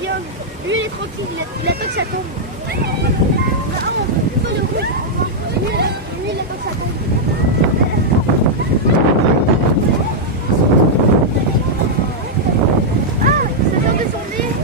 Regarde, lui il est tranquille, il attend que ça tombe. Ah, on peut le rouge. Lui il attend que ça tombe. Ah, ça vient de son nez.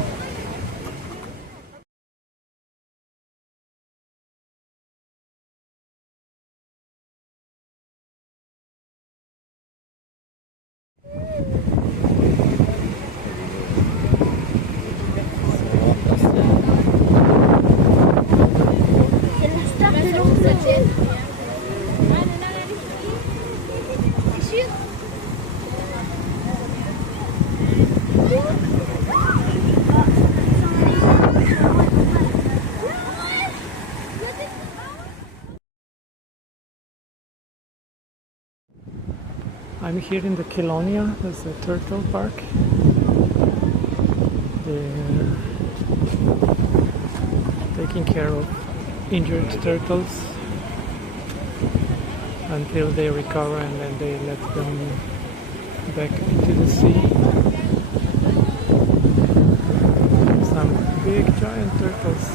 I'm here in the Kelonia, that's a turtle park. They're taking care of injured turtles until they recover, and then they let them back into the sea. Some big giant turtles.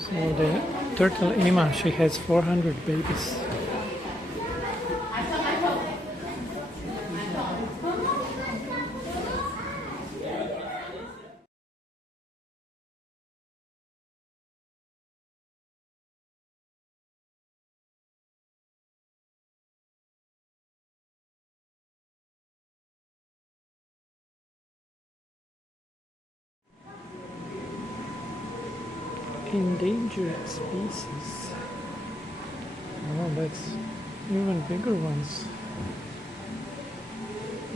So the turtle Emma, she has 400 babies. Endangered species. Oh, that's even bigger ones.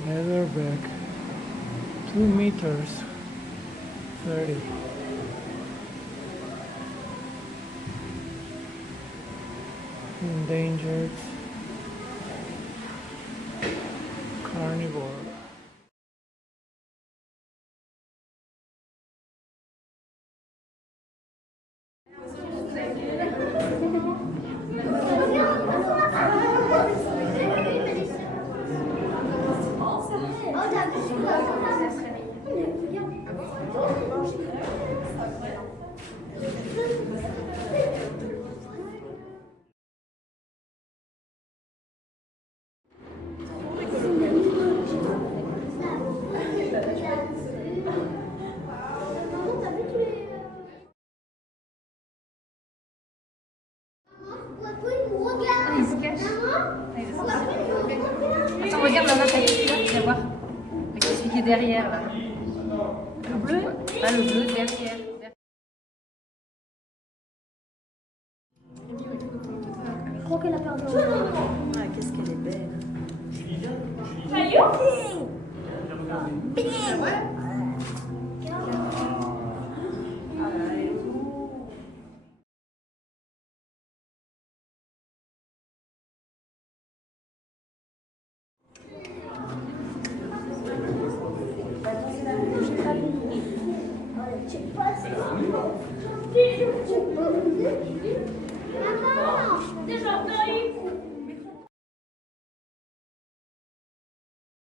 Leatherback, 2 meters, 30. Endangered carnivore. Il se cache. Attends, regarde là-bas, viens voir. Avec celui qui est derrière là. Le bleu? Ah, le bleu derrière. Je crois qu'elle a perdu. Ah, qu'est-ce qu'elle est belle. Maman,